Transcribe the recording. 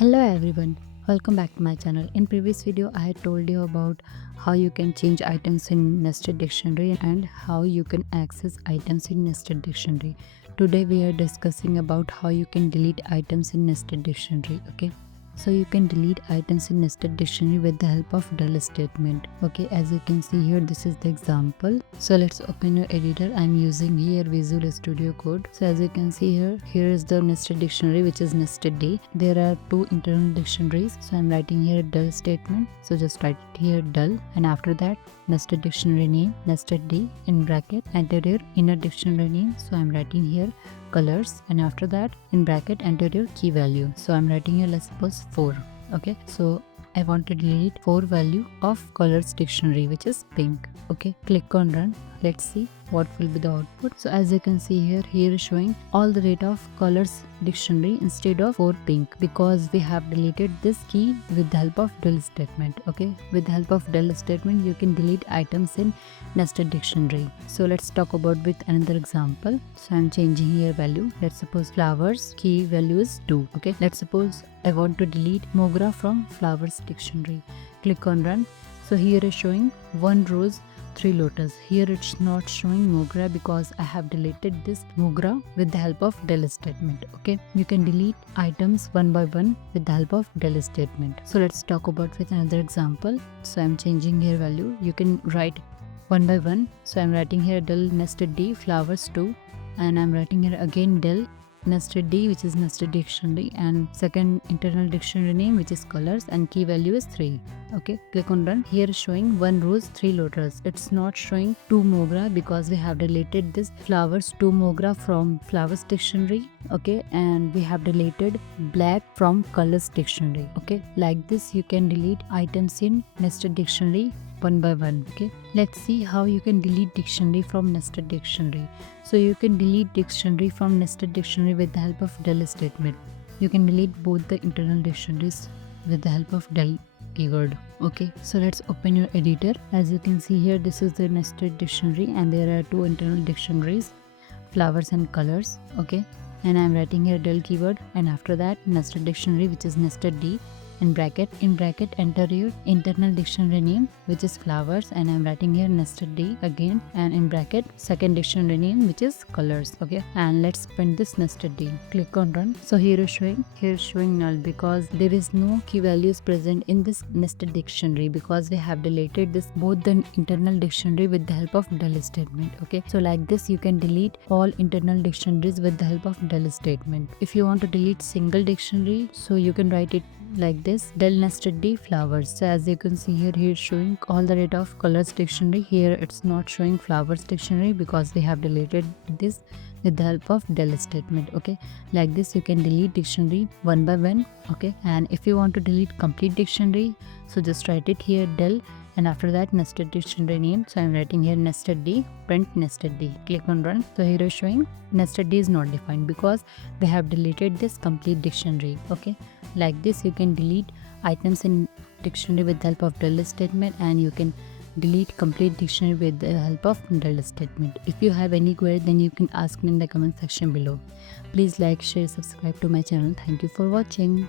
Hello everyone, welcome back to my channel. In previous video I had told you about how you can change items in nested dictionary and how you can access items in nested dictionary. Today we are discussing about how you can delete items in nested dictionary. Okay, so you can delete items in nested dictionary with the help of del statement. Okay, as you can see here, this is the example. So let's open your editor. I'm using here Visual Studio Code. So as you can see here is the nested dictionary, which is nested D. There are two internal dictionaries, so I'm writing here del statement. So just write here del, and after that nested dictionary name, nested D in bracket, enter your inner dictionary name. So I'm writing here colors, and after that in bracket enter your key value. So I'm writing here, let's suppose 4. Okay, so I want to delete 4 value of colors dictionary, which is pink. Okay, click on run. Let's see what will be the output. So as you can see here is showing all the data of colors dictionary instead of 4 pink, because we have deleted this key with the help of del statement. Okay, with the help of del statement you can delete items in nested dictionary. So let's talk about with another example. So I'm changing here value. Let's suppose flowers key value is 2. Okay, let's suppose I want to delete mogra from flowers dictionary. Click on run. So here is showing 1 rose 3 lotus. Here it's not showing mogra because I have deleted this mogra with the help of del statement. Okay, you can delete items one by one with the help of del statement. So let's talk about with another example. So I'm changing here value. You can write one by one. So I'm writing here del nested D flowers 2, and I'm writing here again del nested D, which is nested dictionary, and second internal dictionary name, which is colors, and key value is 3. Okay, click on run. Here is showing 1 rose 3 lotus. It's not showing 2 mogra because we have deleted this flowers 2 mogra from flowers dictionary. Okay, and we have deleted black from colors dictionary. Okay, like this you can delete items in nested dictionary one by one. Okay, let's see how you can delete dictionary from nested dictionary. So you can delete dictionary from nested dictionary with the help of del statement. You can delete both the internal dictionaries with the help of del keyword. Okay, so let's open your editor. As you can see here, this is the nested dictionary and there are two internal dictionaries, flowers and colors. Okay, and I'm writing here del keyword, and after that nested dictionary, which is nested D. In bracket enter your internal dictionary name, which is flowers, and I'm writing here nested D again, and in bracket second dictionary name, which is colors. Okay, and let's print this nested D. Click on run. So here is showing null because there is no key values present in this nested dictionary because we have deleted this both the internal dictionary with the help of del statement. Okay, so like this you can delete all internal dictionaries with the help of del statement. If you want to delete single dictionary, so you can write it like this, del nested D flowers. So as you can see here it's showing all the data of colors dictionary. Here it's not showing flowers dictionary because we have deleted this with the help of del statement. Okay, like this you can delete dictionary one by one. Okay, and if you want to delete complete dictionary, so just write it here del, and after that nested dictionary name. So I'm writing here nested D, print nested D. Click on run. So here is showing nested D is not defined because we have deleted this complete dictionary. Okay, like this you can delete items in dictionary with the help of del statement, and you can delete complete dictionary with the help of del statement. If you have any query, then you can ask me in the comment section below. Please like, share, subscribe to my channel. Thank you for watching.